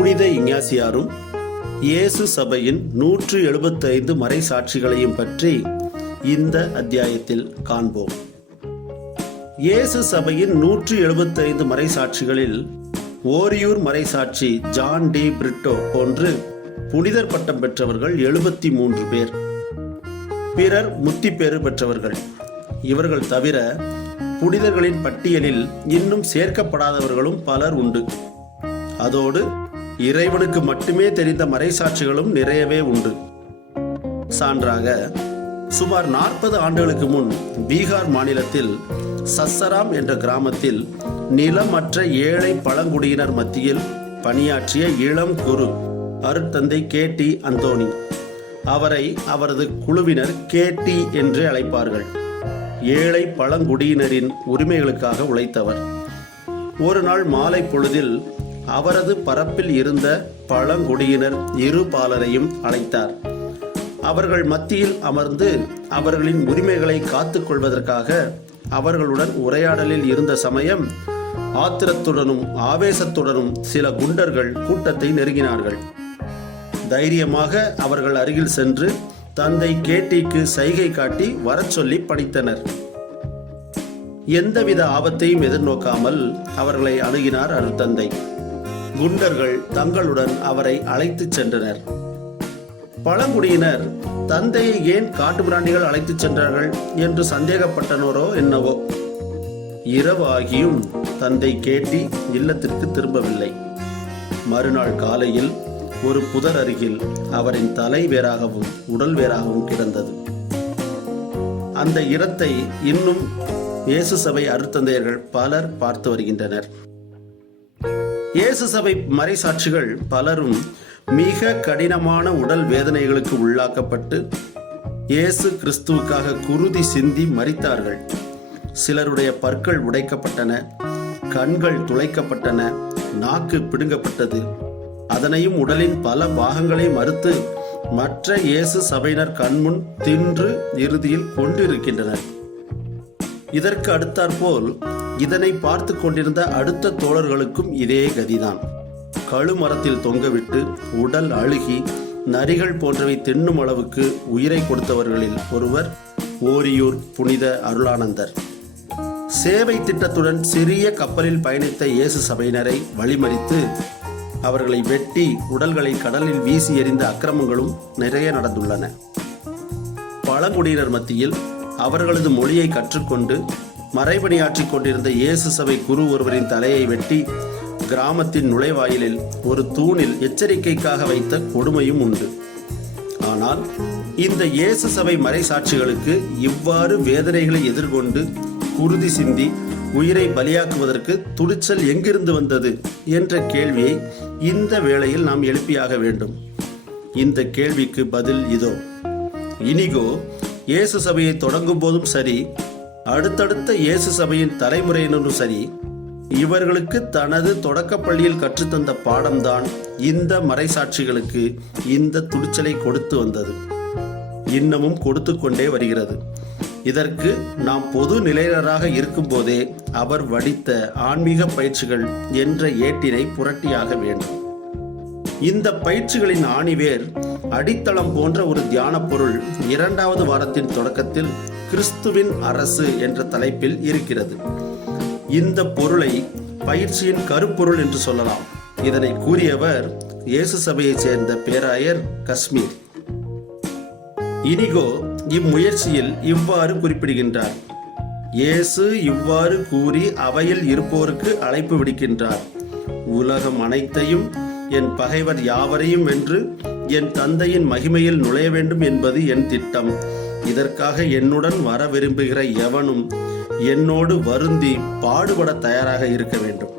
புனித இஞ்ஞாசியாரும் இயேசு சபையின் நூற்று எழுபத்தைந்து மறைசாட்சிகளையும் பற்றி இந்த அத்தியாயத்தில் காண்போம். இயேசு சபையின் நூற்று எழுபத்தைந்து மறைசாட்சிகளில் ஓரியூர் மறைசாட்சி ஜான் டி பிரிட்டோ போன்று புனிதர் பட்டம் பெற்றவர்கள் எழுபத்தி மூன்று பேர். பிறர் முத்தி பேறு பெற்றவர்கள். இவர்கள் தவிர புனிதர்களின் பட்டியலில் இன்னும் சேர்க்கப்படாதவர்களும் பலர் உண்டு. அதோடு இறைவனுக்கு மட்டுமே தெரிந்த மறைசாட்சிகளும் நிறையவே உண்டு. சான்றாக சுமார் நாற்பது ஆண்டுகளுக்கு முன் பீகார் மாநிலத்தில் சசராம் என்ற கிராமத்தில் நிலமற்ற ஏழை பழங்குடியினர் மத்தியில் பணியாற்றிய இளம் குரு அருட்தந்தை கே டி அந்தோனி அவரை அவரது குழுவினர் கே டி என்று அழைப்பார்கள். ஏழை பழங்குடியினரின் உரிமைகளுக்காக உழைத்தவர். ஒரு நாள் மாலை பொழுதில் அவரது பரப்பில் இருந்த பழங்குடியினர் இரு பாலரையும் அழைத்தார் அவர்கள் மத்தியில் அமர்ந்து அவர்களின் உரிமைகளை காத்துக்கொள்வதற்காக அவர்களுடன் உரையாடலில் இருந்த சமயம் ஆத்திரத்துடனும் ஆவேசத்துடனும் சில குண்டர்கள் கூட்டத்தை நெருங்கினார்கள். தைரியமாக அவர்கள் அருகில் சென்று தந்தை கேட்டிக்கு சைகை காட்டி வரச் சொல்லி படித்தனர். எந்தவித ஆபத்தையும் எதிர்நோக்காமல் அவர்களை அணுகினார் அருத்தந்தை குண்டர்கள் தங்களுடன் அவரை அழைத்துச் சென்றனர். பழங்குடியினர் தந்தையை ஏன் காட்டுமிராண்டிகள் அழைத்துச் சென்றார்கள்? என்று சந்தேகப்பட்டனரோ என்னவோ. இரவு ஆகியும் தந்தை கேட்டி இல்லத்திற்கு திரும்பவில்லை. மறுநாள் காலையில் ஒரு புதர் அருகில் அவரின் தலை வேறாகவும் உடல் வேறாகவும் கிடந்தது. அந்த இடத்தை இன்னும் இயேசு சபை அருத்தந்தையர்கள் பலர் பார்த்து வருகின்றனர். இயேசு சபை மறைசாட்சிகள் பலரும் மிக கடினமான உடல் வேதனைகளுக்கு உள்ளாக்கப்பட்டு இயேசு கிறிஸ்துவுக்காக குருதி சிந்தி மறித்தார்கள் சிலருடைய பற்கள் உடைக்கப்பட்டன கண்கள் துளைக்கப்பட்டன நாக்கு பிடுங்கப்பட்டது. அதனையும் உடலின் பல பாகங்களை மறுத்து மற்ற இயேசு சபையினர் கண்முன் தின்று இறுதியில் கொண்டிருக்கின்றனர். இதற்கு அடுத்தாற்போல் இதனை பார்த்து கொண்டிருந்த அடுத்த தோழர்களுக்கும் இதே கதிதான். கழுமரத்தில் தொங்கவிட்டு உடல் அழுகி நரிகள் போன்றவை தின்னும் அளவுக்கு உயிரை கொடுத்தவர்களில் ஒருவர் ஓரியூர் புனித அருளானந்தர். சேவை திட்டத்துடன் சிறிய கப்பலில் பயணித்த இயேசு சபையினரை வழிமறித்து அவர்களை வெட்டி உடல்களை கடலில் வீசி எறிந்த அக்கிரமங்களும் நிறைய நடந்துள்ளன. பழங்குடியினர் மத்தியில் அவர்களது மொழியை கற்றுக்கொண்டு மறைபணியாற்றிக் கொண்டிருந்த இயேசு சபை குரு ஒருவரின் தலையை வெட்டி கிராமத்தின் நுழைவாயிலில் ஒரு தூணில் எச்சரிக்கைக்காக வைத்த கொடுமையும் உண்டு. ஆனால் இந்த இயேசு சபை மறைசாட்சிகளுக்கு இவ்வாறு வேதனைகளை எதிர்கொண்டு குருதி சிந்தி உயிரை பலியாக்குவதற்கு துணிச்சல் எங்கிருந்து வந்தது என்ற கேள்வியை இந்த வேளையில் நாம் எழுப்பியாக வேண்டும். இந்த கேள்விக்கு பதில் இதோ. இனிகோ இயேசு சபையை தொடங்கும் போதும் சரி அடுத்தடுத்த இயேசு சபையின் தலைமுறையினரும் சரி இவர்களுக்கு தனது தொடக்கப் பள்ளியில் கற்றுத்தந்த பாடம்தான் இந்த மறைசாட்சிகளுக்கு இந்த துணிச்சலை கொடுத்து வந்தது. இன்னமும் கொடுத்து கொண்டே வருகிறது. இதற்கு நாம் பொது நிலையினராக இருக்கும்போதே அவர் வடித்த ஆன்மீக பயிற்சிகள் என்ற ஏட்டினை புரட்டியாக வேண்டும். இந்த பயிற்சிகளின் ஆணிவேர் அடித்தளம் போன்ற ஒரு தியான பொருள் இரண்டாவது வாரத்தின் தொடக்கத்தில் கிறிஸ்துவின் அரசு என்ற தலைப்பில் இருக்கிறது. இந்த பொருளை பயிற்சியின் கருப்பொருள் என்று சொல்லலாம். இதனை கூறியவர் இயேசு சபையைச் சேர்ந்த பேராயர் கஷ்மீர். இனிகோ இம்முயற்சியில் இவ்வாறு குறிப்பிடுகின்றார். இயேசு இவ்வாறு கூறி அவையில் இருப்போருக்கு அழைப்பு விடுக்கின்றார். உலகம் அனைத்தையும் என் பகைவர் யாவரையும் வென்று என் தந்தையின் மகிமையில் நுழைய வேண்டும் என்பது என் திட்டம். இதற்காக என்னுடன் வர விரும்புகிற எவனும் என்னோடு வருந்தி பாடுபட தயாராக இருக்க வேண்டும்.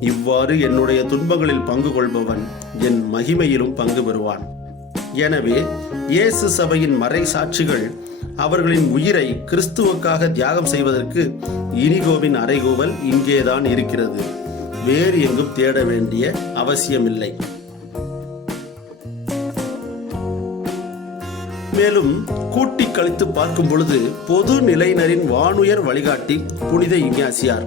இவ்வாறு என்னுடைய துன்பங்களில் பங்கு கொள்பவன் என் மகிமையிலும் பங்கு பெறுவான். எனவே இயேசு சபையின் மறை சாட்சிகள் அவர்களின் உயிரை கிறிஸ்துவுக்காக தியாகம் செய்வதற்கு இனிகோவின் அறைகூவல் இங்கேதான் இருக்கிறது. வேறு எங்கும் தேட வேண்டிய அவசியமில்லை. மேலும் கூட்டி கழித்து பார்க்கும் பொழுது பொது நிலையினரின் வானுயர் வழிகாட்டி புனித இஞ்ஞாசியார்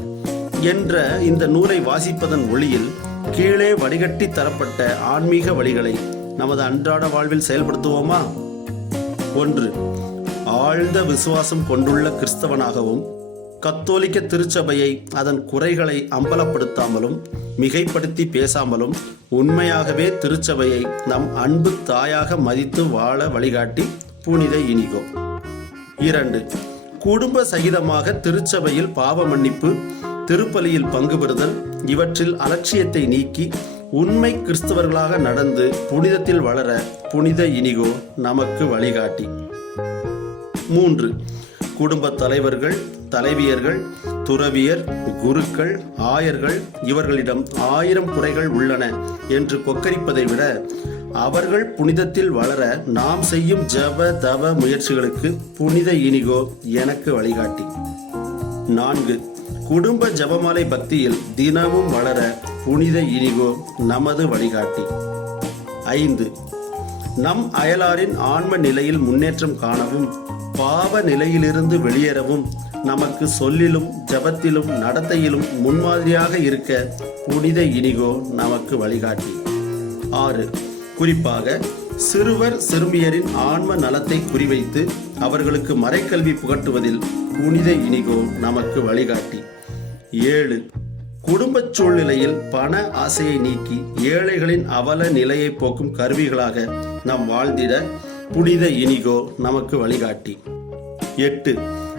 என்ற இந்த நூலை வாசிப்பதன் ஒளியில் கீழே வடிகட்டி தரப்பட்ட ஆன்மீக வழிகளை நமது அன்றாட வாழ்வில் செயல்படுத்துவோமா? ஒன்று ஆழ்ந்த விசுவாசம் கொண்டுள்ள கிறிஸ்தவனாகவும் கத்தோலிக்க திருச்சபையை அதன் குறைகளை அம்பலப்படுத்தாமலும் மிகைப்படுத்தி பேசாமலும் உண்மையாகவே திருச்சபையை நம் அன்பு தாயாக மதித்து வாழ வழிகாட்டி புனித இனிகோ. இரண்டு குடும்ப சகிதமாக திருச்சபையில் பாவ மன்னிப்பு திருப்பலியில் பங்கு பெறுதல் இவற்றில் அலட்சியத்தை நீக்கி உண்மை கிறிஸ்தவர்களாக நடந்து புனிதத்தில் வளர புனித இனிகோ நமக்கு வழிகாட்டி. மூன்று குடும்ப தலைவர்கள் தலைவியர்கள் துறவியர் குருக்கள் ஆயர்கள் இவர்களிடம் ஆயிரம் குறைகள் உள்ளன என்று கொக்கரிப்பதை விட அவர்கள் புனிதத்தில் வளர நாம் செய்யும் ஜப தவ முயற்சிகளுக்கு புனித இனிகோ எனக்கு வழிகாட்டி. நான்கு குடும்ப ஜபமாலை பக்தியில் தினமும் வளர புனித இனிகோ நமது வழிகாட்டி. ஐந்து நம் அயலாரின் ஆன்ம நிலையில் முன்னேற்றம் காணவும் பாவ நிலையிலிருந்து வெளியேறவும் நமக்கு சொல்லிலும் ஜபத்திலும் நடத்தையிலும் முன்மாதிரியாக இருக்க புனித இனிகோ நமக்கு வழிகாட்டி. ஆறு. குறிப்பாக சிறுவர் சிறுமியரின் ஆன்ம நலத்தை குறிவைத்து அவர்களுக்கு மறைக்கல்வி புகட்டுவதில் புனித இனிகோ நமக்கு வழிகாட்டி. ஏழு. குடும்பச் சூழ்நிலையில் பண ஆசையை நீக்கி ஏழைகளின் அவல நிலையை போக்கும் கருவிகளாக நாம் வாழ்ந்திட புனித இனிகோ நமக்கு வழிகாட்டி. எட்டு.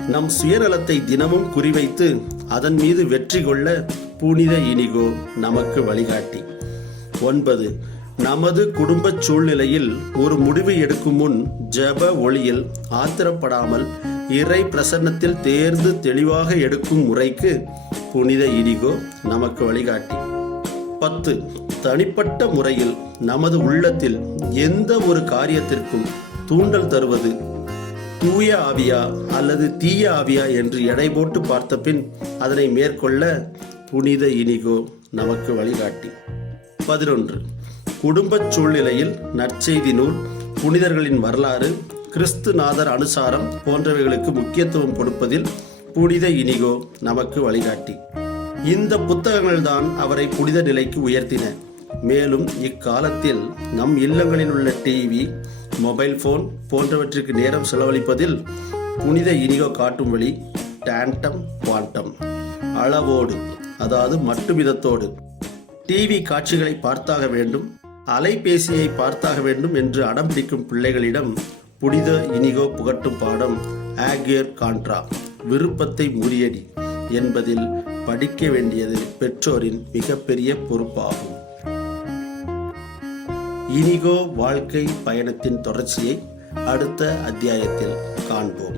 நம் சுயநலத்தை தினமும் குறிவைத்து அதன் மீது வெற்றி கொள்ள புனித இனிகோ நமக்கு வழிகாட்டி. ஒன்பது நமது குடும்ப சூழ்நிலையில் ஒரு முடிவு எடுக்கும் முன் ஜெப ஒளியில் ஆத்திரப்படாமல் இறை பிரசன்னத்தில் தேர்ந்து தெளிவாக எடுக்கும் முறைக்கு புனித இனிகோ நமக்கு வழிகாட்டி. பத்து தனிப்பட்ட முறையில் நமது உள்ளத்தில் எந்த ஒரு காரியத்திற்கும் தூண்டல் தருவது தூய ஆவியா அல்லது தீய ஆவியா என்று எடை போட்டு பார்த்த பின் அதனை மேற்கொள்ள புனித இனிகோ நமக்கு வழிகாட்டி. பதினொன்று. குடும்பச் சூழ்நிலையில் நற்செய்தி நூல் புனிதர்களின் வரலாறு கிறிஸ்துநாதர் அனுசாரம் போன்றவைகளுக்கு முக்கியத்துவம் கொடுப்பதில் புனித இனிகோ நமக்கு வழிகாட்டி. இந்த புத்தகங்கள்தான் அவரை புனித நிலைக்கு உயர்த்தின. மேலும் இக்காலத்தில் நம் இல்லங்களில் உள்ள டிவி மொபைல் ஃபோன் போன்றவற்றிற்கு நேரம் செலவழிப்பதில் புனித இனிகோ காட்டும் வழி டேண்டம் குவாண்டம் அளவோடு அதாவது மட்டுமிதத்தோடு டிவி காட்சிகளை பார்த்தாக வேண்டும் அலைபேசியை பார்த்தாக வேண்டும் என்று அடம் பிடிக்கும் பிள்ளைகளிடம் புனித இனிகோ புகட்டும் பாடம் ஆகியர் கான்ட்ரா விருப்பத்தை முறியடி என்பதில் படிக்க வேண்டியது பெற்றோரின் மிகப்பெரிய பொறுப்பாகும். இனிகோ வாழ்க்கை பயணத்தின் தொடர்ச்சியை அடுத்த அத்தியாயத்தில் காண்போம்.